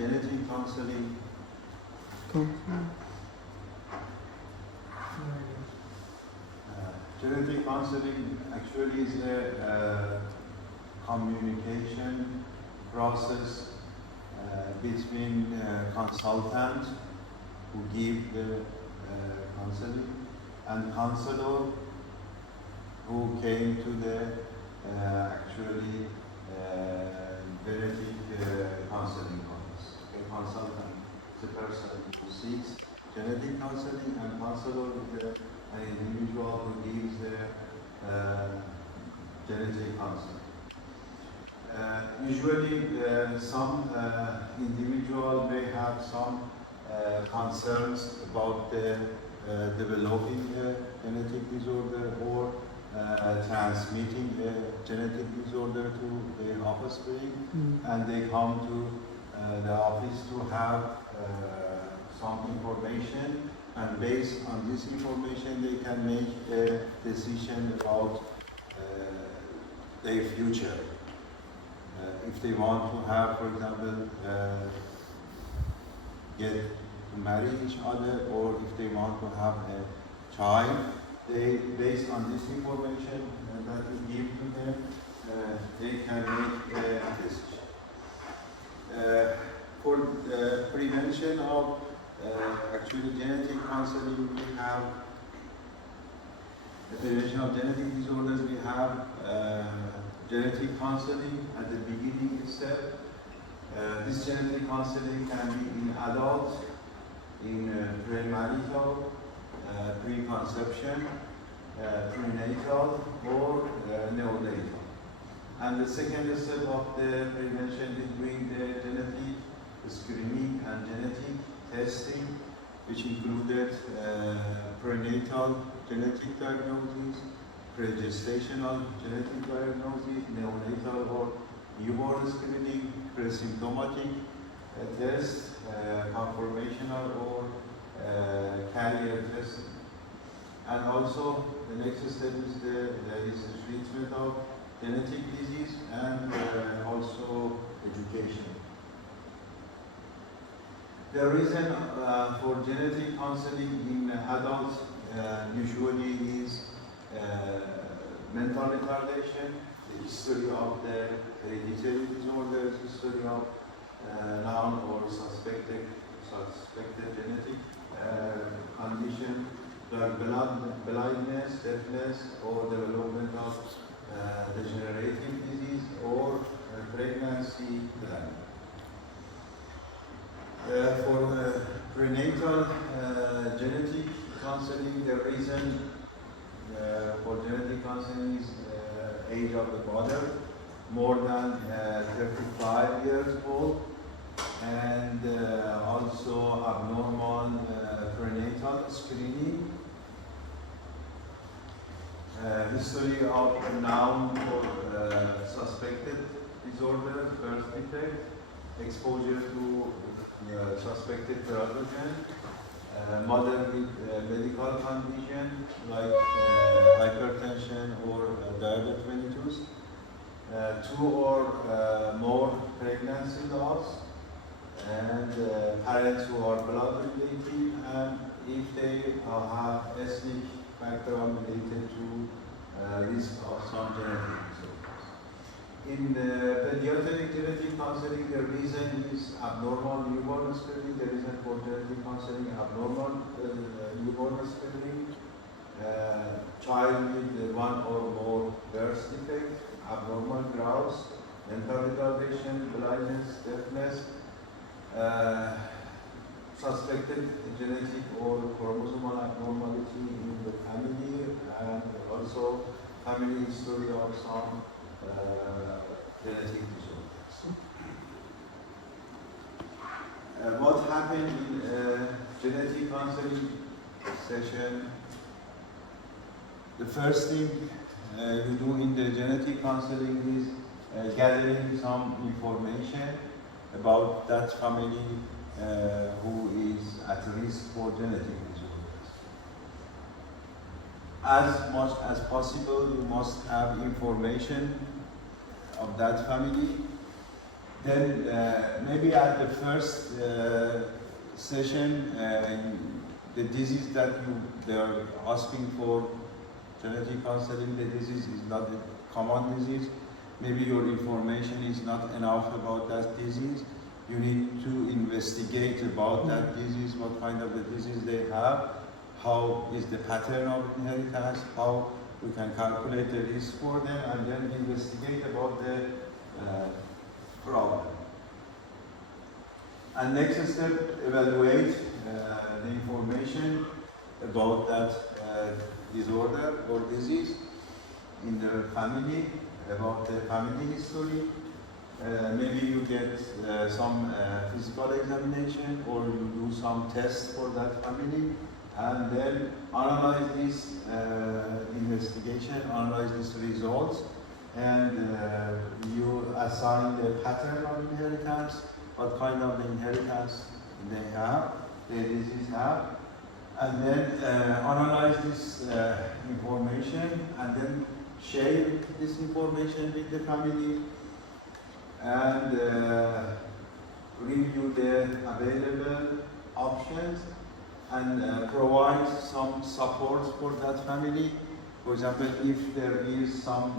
genetic counseling. Genetic counseling actually is a communication process between consultant who give the counseling and counselor who came to the actually genetic counseling office. A consultant is a person who seeks genetic counseling, and counselor is an individual who gives the genetic counseling. Usually, some individual may have some concerns about the developing a genetic disorder or transmitting a genetic disorder to their offspring, and they come to the office to have some information, and based on this information they can make a decision about their future. If they want to have, for example, get to marry each other, or if they want to have a child, they, based on this information that we give to them, they can make a decision. For prevention of actually genetic counseling, we have the prevention of genetic disorders. We have genetic counseling at the beginning itself. This genetic counseling can be in adults, in premarital, preconception, prenatal, or neonatal. And the second step of the prevention is doing the genetic screening and genetic testing, which included prenatal genetic diagnosis, pre-gestational genetic diagnosis, neonatal or newborn screening, pre-symptomatic test, conformational or carrier testing. And also the next step is the treatment of genetic disease and also education. The reason for genetic counseling in adults usually is mental retardation, the history of the hereditary disorders, history of known or suspected genetic condition, like blindness, deafness, or development of degenerative disease, or pregnancy planning. For prenatal genetic counseling, the reason for genetic counseling is age of the mother, more than 35 years old, and also abnormal prenatal screening, history of known or suspected disorder, birth defect, exposure to suspected pathogen, mother with medical condition like hypertension or diabetes mellitus, 2 or more pregnancy loss, and parents who are blood related, and if they have ethnic background related to risk of some genetic disorders. In the pediatric genetic counseling, the reason is abnormal newborn screening. The reason for genetic counseling, abnormal newborn screening, child with 1 or more birth defect, abnormal growth, mental retardation, blindness, deafness, suspected genetic or chromosomal abnormality in the family, and also family history of some genetic disorders. What happened in genetic counseling session? The first thing you do in the genetic counseling is gathering some information about that family who is at risk for genetic disorders. As much as possible, you must have information of that family, Then maybe at the first session, the disease that they are asking for genetic counseling, the disease is not a common disease. Maybe your information is not enough about that disease. You need to investigate about that disease, what kind of the disease they have, how is the pattern of inheritance, how we can calculate the risk for them, and then investigate about the problem. And next step, evaluate the information about that disorder or disease in their family, about the family history. Maybe you get some physical examination, or you do some tests for that family, and then analyze this investigation, analyze these results, and you assign the pattern of inheritance, what kind of inheritance they have, the disease have, and then analyze this information, and then share this information with the family, and review the available options, and provide some support for that family. For example, if there is some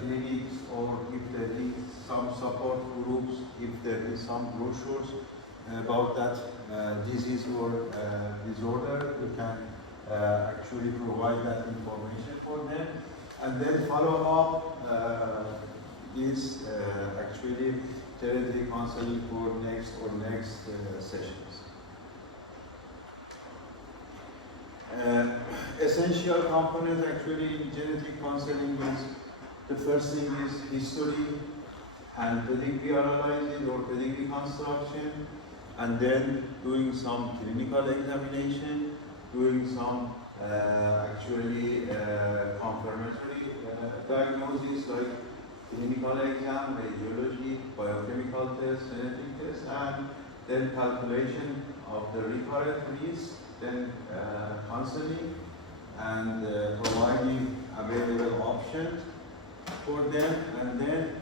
clinics, or if there is some support groups, if there is some brochures about that disease or disorder, we can actually provide that information for them. And then follow up is actually genetic counseling for next sessions. Essential component actually in genetic counseling is, the first thing is history and pedigree analysis or pedigree construction, and then doing some clinical examination, doing some actually confirmatory diagnosis like clinical exam, radiology, biochemical test, genetic test, and then calculation of the recurrent risk, then counseling, and providing available options for them, and then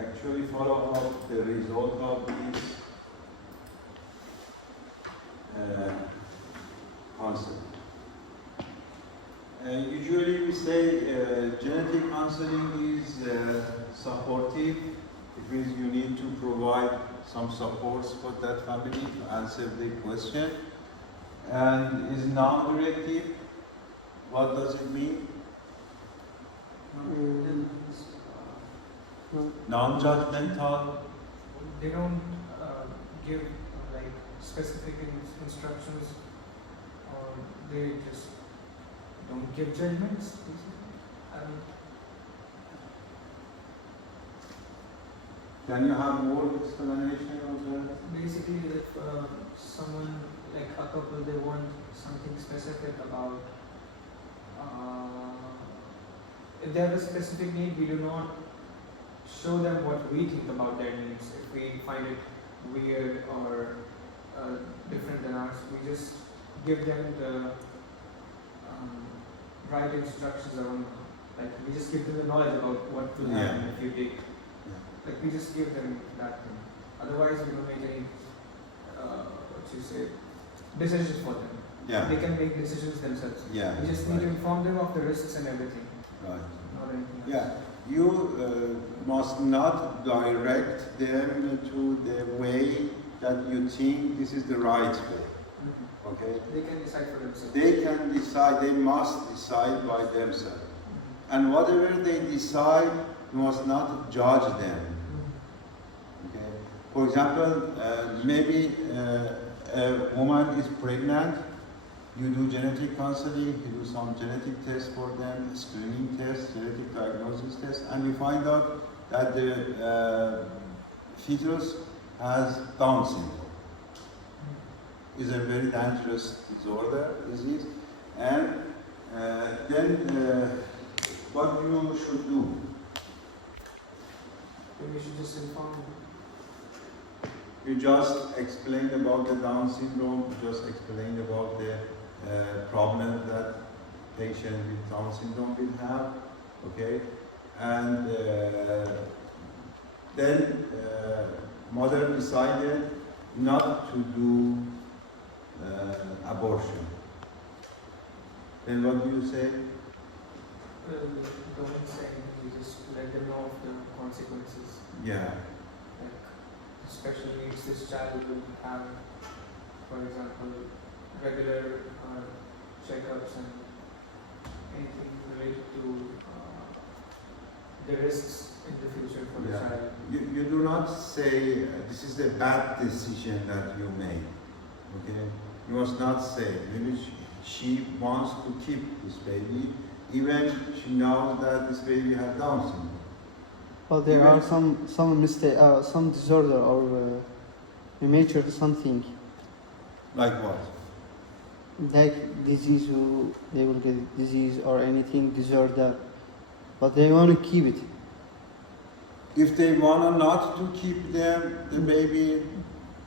actually follow up the result of these counseling. Usually we say genetic counseling is supportive. It means you need to provide some supports for that family to answer the question. And is non-directive. What does it mean? Non-judgmental. They don't give like specific instructions, or they just don't give judgments. Can you have more explanation of that? Basically, if someone, like a couple, they want something specific about, if they have a specific need, we do not show them what we think about their needs. If we find it weird or different than ours, we just give them the right instructions around, like we just give them the knowledge about what will happen if you take. Like we just give them that thing. Otherwise, we don't make any, decisions for them. Yeah. They can make decisions themselves. Yeah. We just need to inform them of the risks and everything. Right. Not anything else. Yeah. You must not direct them to the way that you think this is the right way. Mm-hmm. Okay? They can decide for themselves. They can decide, they must decide by themselves. Mm-hmm. And whatever they decide, you must not judge them. Mm-hmm. Okay? For example, maybe a woman is pregnant, you do genetic counseling, you do some genetic tests for them, screening tests, genetic diagnosis tests, and you find out that the fetus has Down syndrome. It's a very dangerous disease, and then what you should do? We should just inform them. You just explained about the Down syndrome, you just explained about the problem that patient with Down syndrome will have, okay? And then mother decided not to do abortion, then what do you say? Don't say anything, we just let them know of the consequences. Yeah. Like, special needs, this child will have, for example, regular checkups and anything related to the risks in the future for the Yeah. child. You do not say this is a bad decision that you made. Okay? You must not say. Maybe she wants to keep this baby, even she knows that this baby has Down syndrome. But there Even- are some mistake, some disorder or immature something Like what? like disease. Who they will get disease or anything disorder, but they want to keep it. If they want not to keep them, the baby,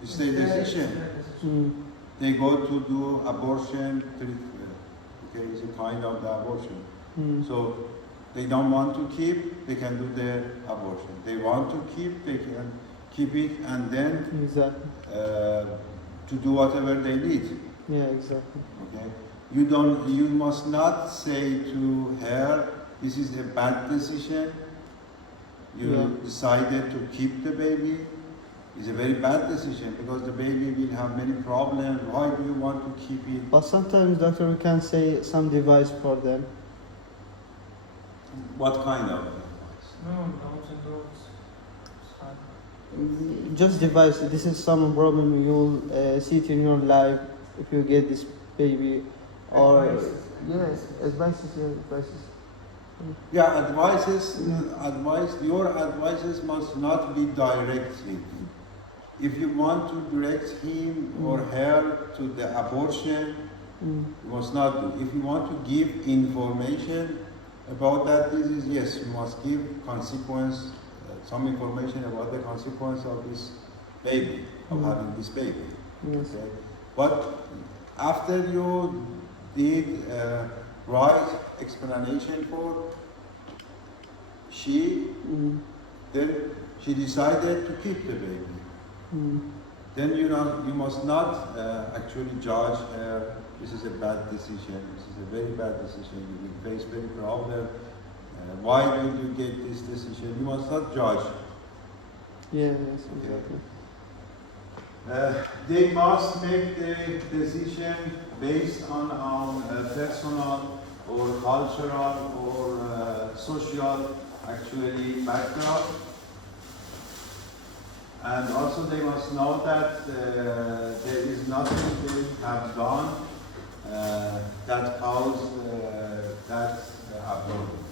it's their Yeah, decision. it's their decision. They go to do abortion, okay, it's a kind of the abortion. So they don't want to keep, they can do their abortion. They want to keep, they can keep it, and then Exactly. to do whatever they need. Yeah, exactly. Okay, you must not say to her, this is a bad decision. You Yeah. decided to keep the baby. It's a very bad decision because the baby will have many problems. Why do you want to keep it? But sometimes doctor we can say some device for them. What kind of advice? No, Down syndromes. It's hard. Just device. This is some problem you'll see it in your life if you get this baby. Or Advices. yes, advices. Yeah, advices. Yeah, your advices must not be directed. If you want to direct him or her to the abortion, you must not do. If you want to give information about that disease, yes, you must give some information about the consequence of this baby, of having this baby. Yes. Okay? But after you did right explanation for she, then she decided to keep the baby. Then you must not actually judge her. This is a bad decision. This is a very bad decision. You will face many problems. Why did you get this decision? You must not judge. Yeah, yes, exactly. They must make the decision based on personal or cultural or social actually background. And also they must know that there is nothing they have done that caused that abnormality.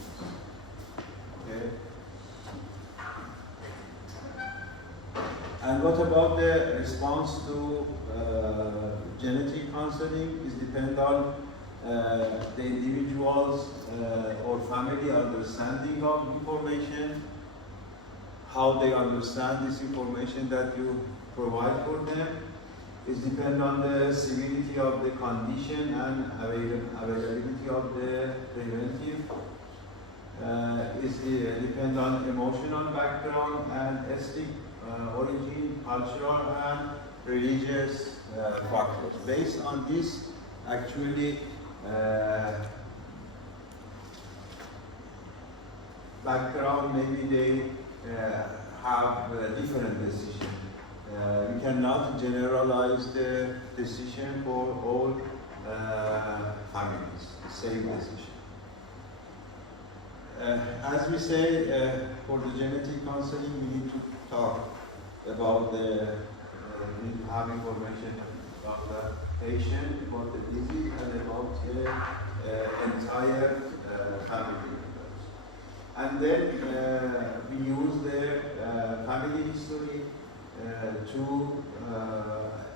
Okay? And what about the response to genetic counseling? Is depend on the individual's or family understanding of information, how they understand this information that you provide for them. Is depend on the severity of the condition and availability of the preventive. Is depend on emotional background and ethnic origin, cultural and religious factors. Based on this, actually, background, maybe they have a different decision. You cannot generalize the decision for all families, the same decision. As we say, for the genetic counseling, we need to talk about we need to have information about the patient, about the disease, and about the entire family members. And then we use the family history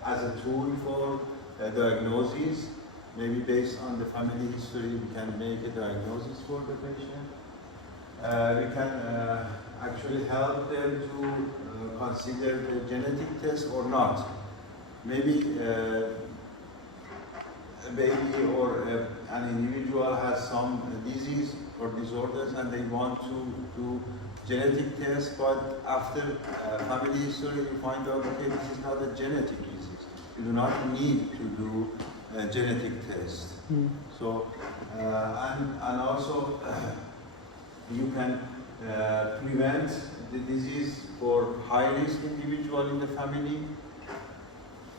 as a tool for diagnosis. Maybe based on the family history, we can make a diagnosis for the patient. We can actually help them to consider the genetic test or not. Maybe a baby or an individual has some disease or disorders, and they want to do genetic tests, but after family history, you find out, okay, this is not a genetic disease. You do not need to do a genetic test. Mm. So, and also, you can prevent the disease for high-risk individual in the family.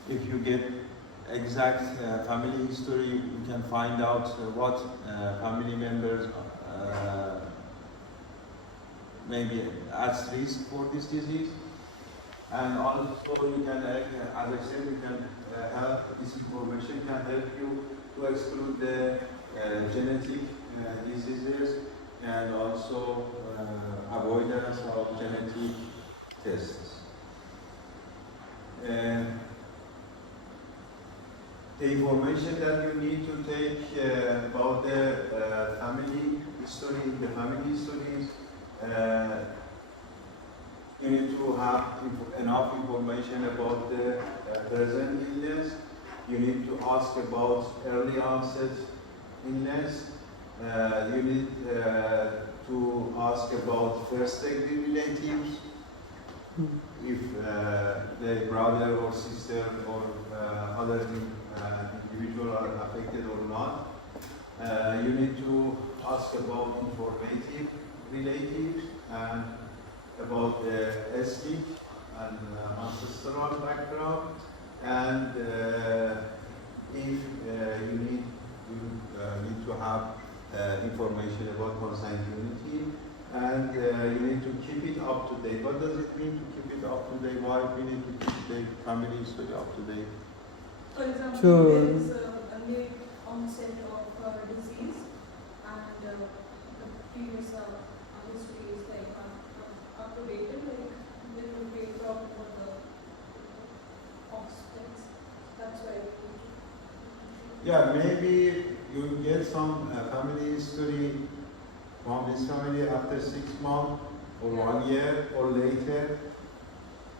If you get exact family history, you can find out what family members may be at risk for this disease. And also you can, as I said, you can help, this information can help you to exclude the genetic diseases and also avoidance of genetic tests. The information that you need to take about the family history, the family histories, you need to have enough information about the present illness. You need to ask about early onset illness. You need to ask about first degree relatives, if the brother or sister or other individual are affected or not. You need to ask about informative relatives and about the ethnic and ancestral background, and if you need to have information about consanguinity, and you need to keep it up to date. What does it mean to keep it up to date? Why we need to keep the family history up to date? For example, So- there is a late onset of disease, and the previous history is like up to date, like there will be a problem for the offspring. That's why. Yeah, maybe you get some family history from this family after 6 months or 1 year or later.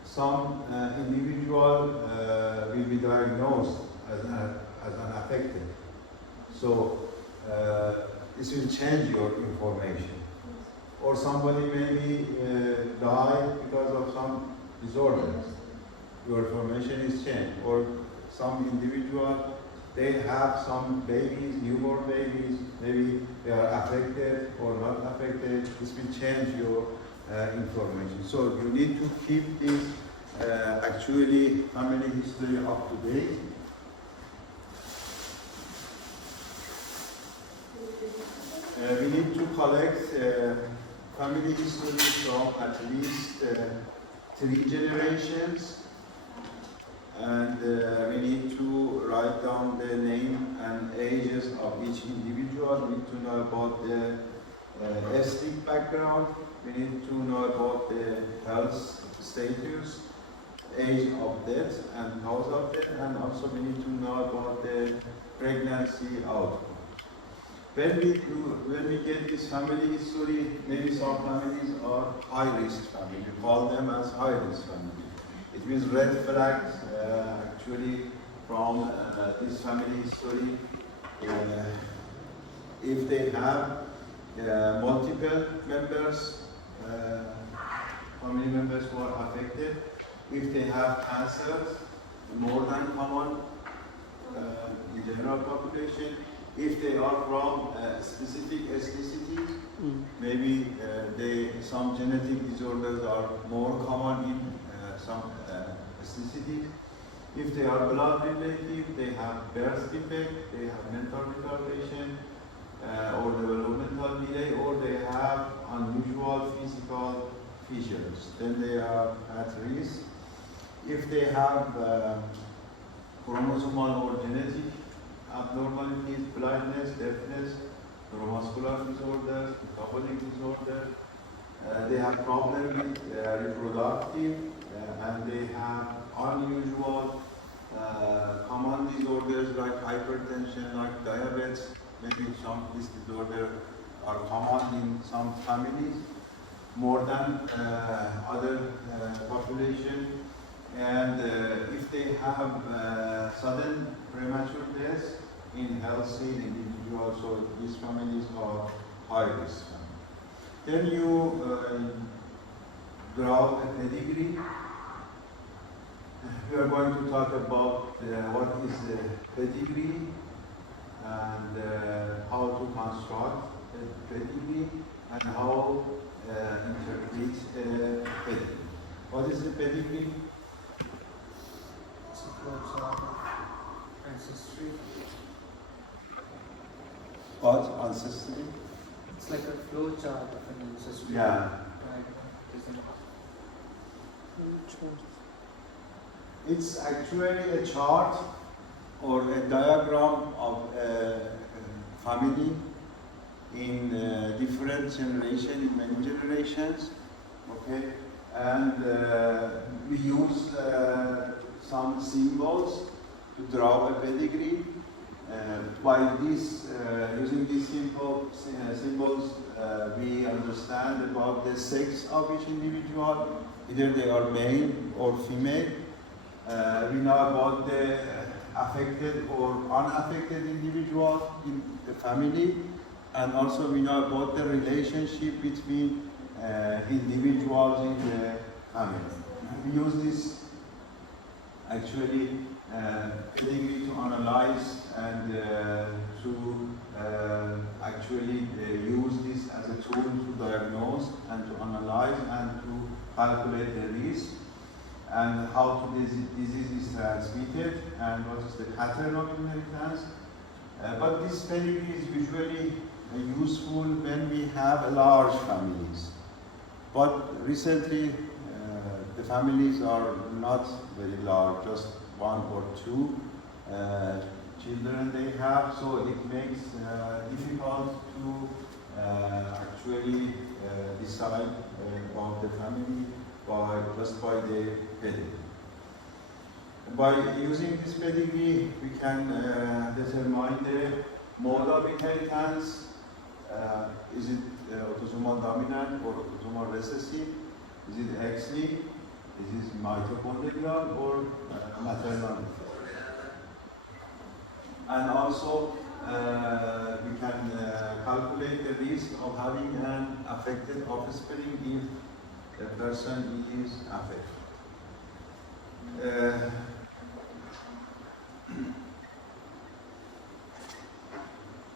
Some individual will be diagnosed as an affected. So this will change your information. Or somebody maybe died because of some disorders. Your information is changed. Or some individual, they have some babies, newborn babies, maybe they are affected or not affected. This will change your information. So you need to keep this actually family history up to date. We need to collect family history from at least 3 generations, and we need to write down the name and ages of each individual. We need to know about the ethnic background. We need to know about the health status, age of death and cause of death, and also we need to know about the pregnancy outcome. When we get this family history, maybe some families are high-risk family. We call them as high-risk family. It means red flags actually from this family history. If they have multiple members, family members who are affected, if they have cancers, more than common in general population, if they are from specific ethnicities, maybe some genetic disorders are more common in some ethnicities. If they are blood relative, they have birth defect, they have mental retardation or developmental delay, or they have unusual physical features, then they are at risk. If they have chromosomal or genetic abnormalities, blindness, deafness, neuromuscular disorders, metabolic disorders, they have problems with reproductive, and they have unusual common disorders like hypertension, like diabetes. Maybe some of these disorders are common in some families more than other population. And if they have sudden premature death in healthy individuals, so these families are high risk family. Then you draw a pedigree. We are going to talk about what is the pedigree and how to construct a pedigree and how interpret a pedigree. What is the pedigree? It's a flowchart of ancestry. What? Ancestry? It's like a flowchart of an ancestry. Yeah. It's actually a chart or a diagram of a family in different generations, in many generations, okay? And we use some symbols to draw a pedigree. By this, using these symbols, we understand about the sex of each individual, either they are male or female. We know about the affected or unaffected individual in the family, and also we know about the relationship between individuals in the family. We use this actually pedigree to analyze and to actually use this as a tool to diagnose and to analyze and to calculate the risk and how to disease is transmitted and what is the pattern of inheritance. But this pedigree is usually useful when we have large families. But recently, the families are not very large, just one or two children they have, so it makes difficult to actually decide about the family just by the pedigree. By using this pedigree, we can determine the mode of inheritance. Is it autosomal dominant or autosomal recessive? Is it X-linked? Is it mitochondrial or maternal? And also, we can calculate the risk of having an affected offspring if the person is affected.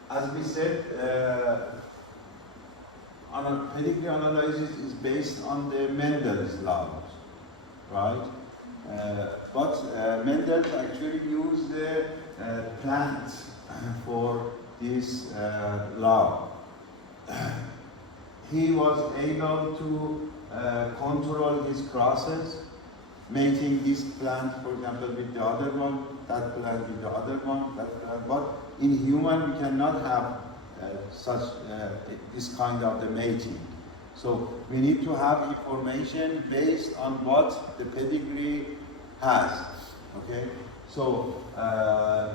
As we said, pedigree analysis is based on the Mendel's laws, right? But Mendel actually used the plant for this law. He was able to control his process, mating this plant, for example, with the other one, that plant with the other one, that plant. But in human, we cannot have this kind of the mating. So we need to have information based on what the pedigree has. Okay. So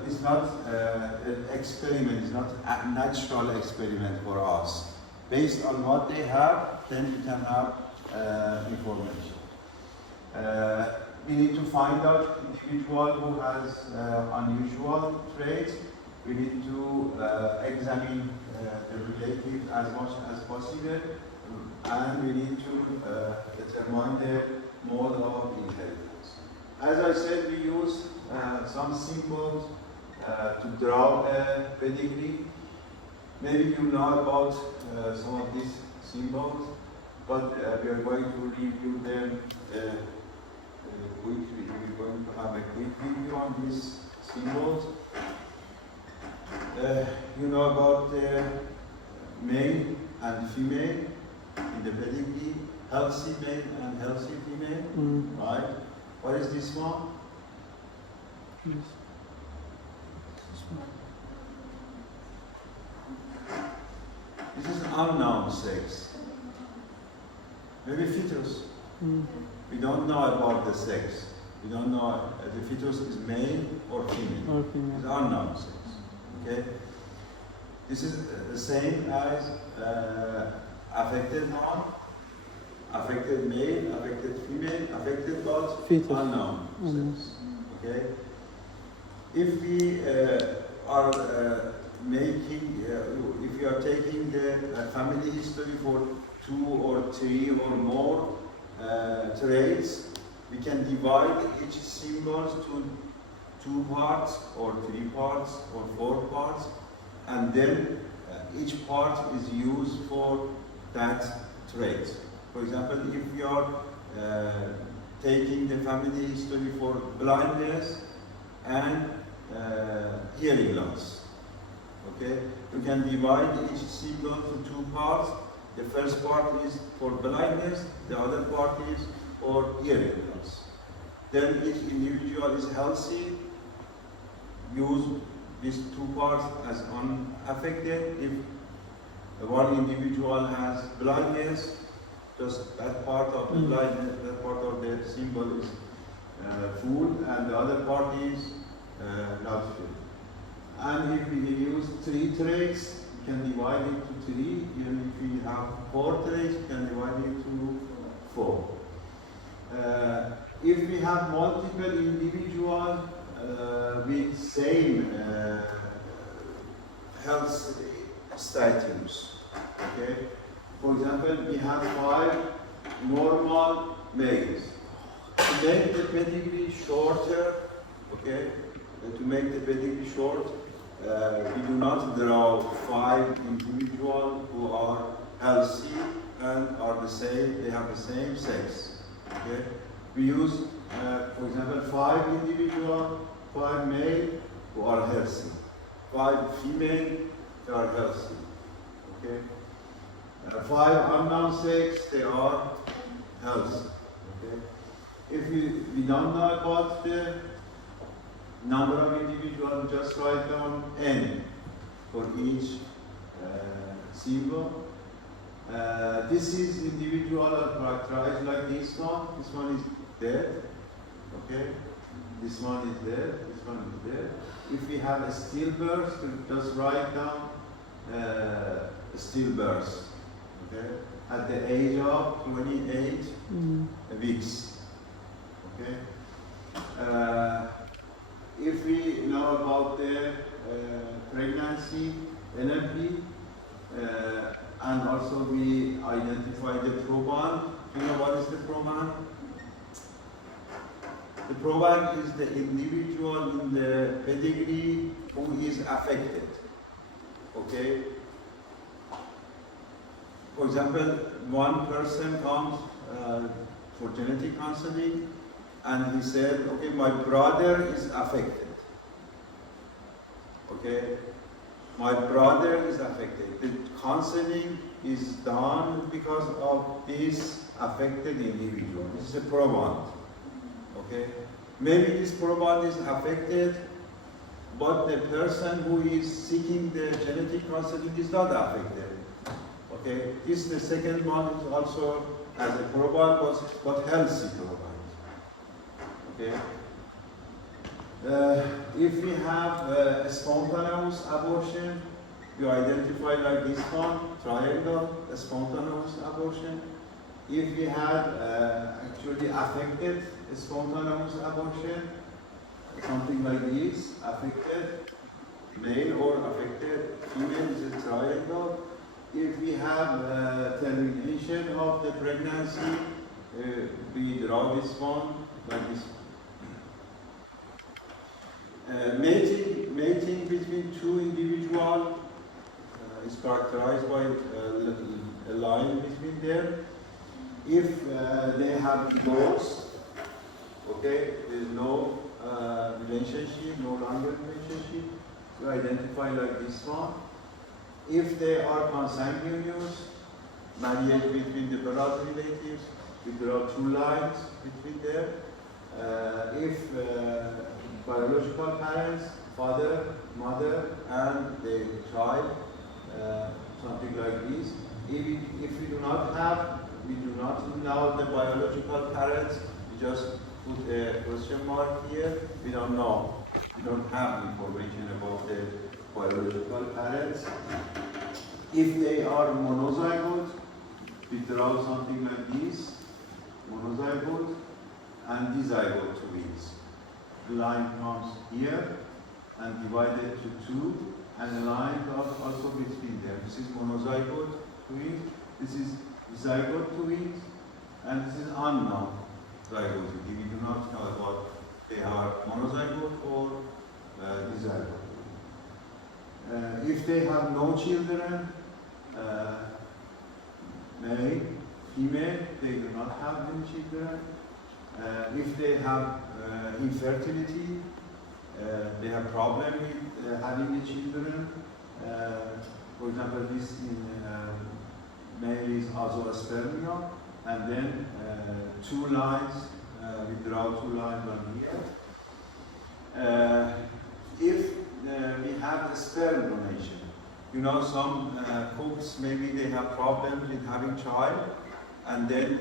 it's not an experiment. It's not a natural experiment for us. Based on what they have, then we can have information. We need to find out individual who has unusual traits. We need to examine the relatives as much as possible, and we need to determine the mode of inheritance. As I said, we use some symbols to draw a pedigree. Maybe you know about some of these symbols, but we are going to review them quickly. We're going to have a quick review on these symbols. You know about the male and female in the pedigree, healthy male and healthy female, right? What is this one? Yes. This is unknown sex. Maybe fetus. We don't know about the sex. We don't know if the fetus is male or female. Or female. It's unknown sex. Okay? This is the same as affected one, affected male, affected female, affected but Fetus. unknown sex. Okay? If we are making, if you are taking the family history for 2 or 3 or more traits, we can divide each symbol to 2 parts or 3 parts or 4 parts, and then each part is used for that trait. For example, if you are taking the family history for blindness and hearing loss, okay, you can divide each symbol to 2 parts. The first part is for blindness, the other part is for hearing loss. Then each individual is healthy, use these 2 parts as unaffected. If one individual has blindness, just that part of the blindness, that part of the symbol is full, and the other part is not full. And if we use 3 traits, we can divide it to 3. Even if we have 4 traits, we can divide it to 4. If we have multiple individuals with same health status, okay? For example, we have 5 normal males. To make the pedigree shorter, okay? To make the pedigree short, we do not draw 5 individuals who are healthy and are the same, they have the same sex. Okay? We use, for example, 5 individuals, 5 male who are healthy, 5 female who are healthy. Okay? 5 unknown sex, they are healthy. Okay? If we don't know about the number of individuals, just write down n for each symbol. This is individual are characterized like this one. This one is dead. Okay. This one is dead. This one is dead. If we have a stillbirth, just write down stillbirth. Okay. At the age of 28 weeks. Okay. If we know about the pregnancy, NLP, and also we identify the proband. Do you know what is the proband? The proband is the individual in the pedigree who is affected. Okay? For example, one person comes for genetic counseling, and he said, okay, my brother is affected. Okay? My brother is affected. The counseling is done because of this affected individual. This is a proband. Okay? Maybe this proband is affected, but the person who is seeking the genetic counseling is not affected. Okay? This, the second one, is also as a proband, but healthy proband. Okay. If we have a spontaneous abortion, you identify like this one, triangle, a spontaneous abortion. If we had actually affected spontaneous abortion, something like this, affected, male or affected female is a triangle. If we have termination of the pregnancy, we draw this one like this. Mating between 2 individuals is characterized by a line between them. If they have divorced, okay, there is no relationship, no longer relationship, you identify like this one. If they are consanguineous, marriage between the blood relatives, we draw 2 lines between them. If biological parents, father, mother, and the child, something like this. If we do not know the biological parents, we just put a question mark here. We don't know. We don't have information about the biological parents. If they are monozygote, we draw something like this, monozygote and dizygote twins. The line comes here and divided to 2, and a line also between them. This is monozygote twins, this is zygote twins, and this is unknown zygotity. We do not know about they are monozygote or dizygote. If they have no children, male, female, they do not have any children. If they have infertility, they have problem with having the children. For example, this in male is azoospermia, and then two lines, we draw two lines on here. If we have the sperm donation, you know, some cooks, maybe they have problems with having child, and then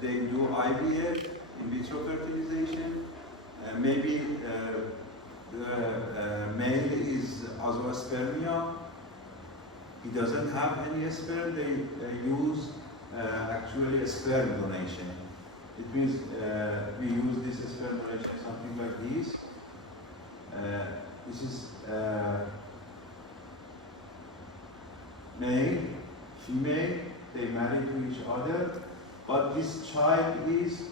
they do IVF, in vitro fertilization. Maybe the male is azoospermia, he doesn't have any sperm, they use actually a sperm donation. It means we use this sperm donation, something like this. This is male, female, they marry to each other, but this child is,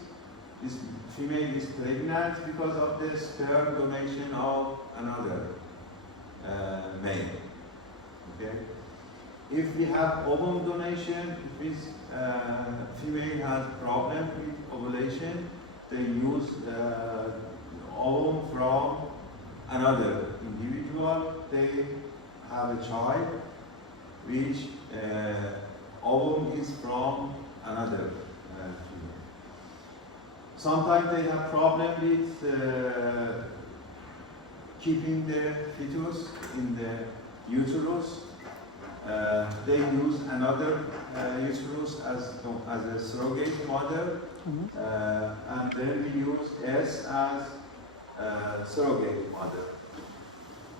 this female is pregnant because of the sperm donation of another male. Okay? If we have ovum donation, it means female has problem with ovulation, they use ovum from another individual, they have a child which ovum is from another female. Sometimes they have problem with keeping the fetus in the uterus. They use another uterus as a surrogate mother, and then we use S as surrogate mother.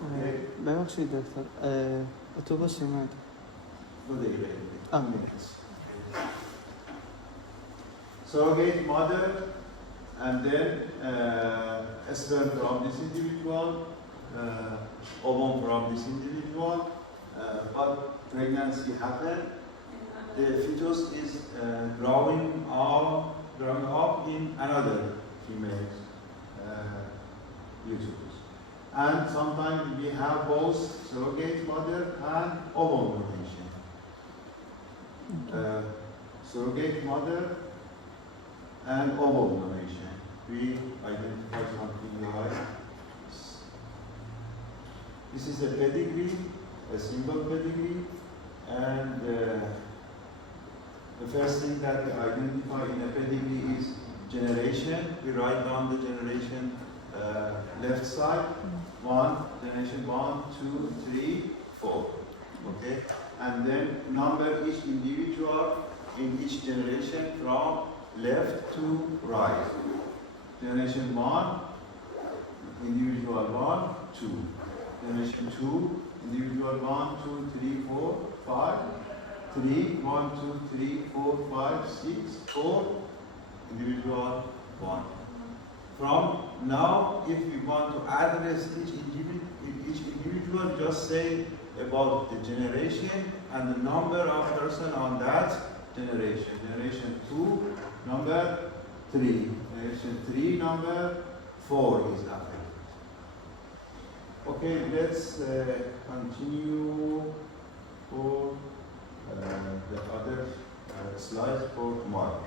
Okay. ببخشید دکتر اتوبوس اومد surrogate mother, and then sperm from this individual, ovum from this individual, but pregnancy happened. The fetus is growing up in another female's uterus. And sometimes we have both surrogate mother and ovum donation. Surrogate mother and ovum donation. We identify something like this is a pedigree, a single pedigree, and the first thing that we identify in a pedigree is generation. We write down the generation left side. 1, generation 1, 2, 3, 4. Okay? And then number each individual in each generation from left to right. Generation 1, individual 1, 2. Generation 2, individual 1, 2, 3, 4, 5. 3, 1, 2, 3, 4, 5, 6, 4, individual 1. From now, if we want to address each individual, just say about the generation and the number of person on that generation. Generation 2, number 3. Generation 3, number 4 is affected. Okay, let's continue for the other slides for tomorrow.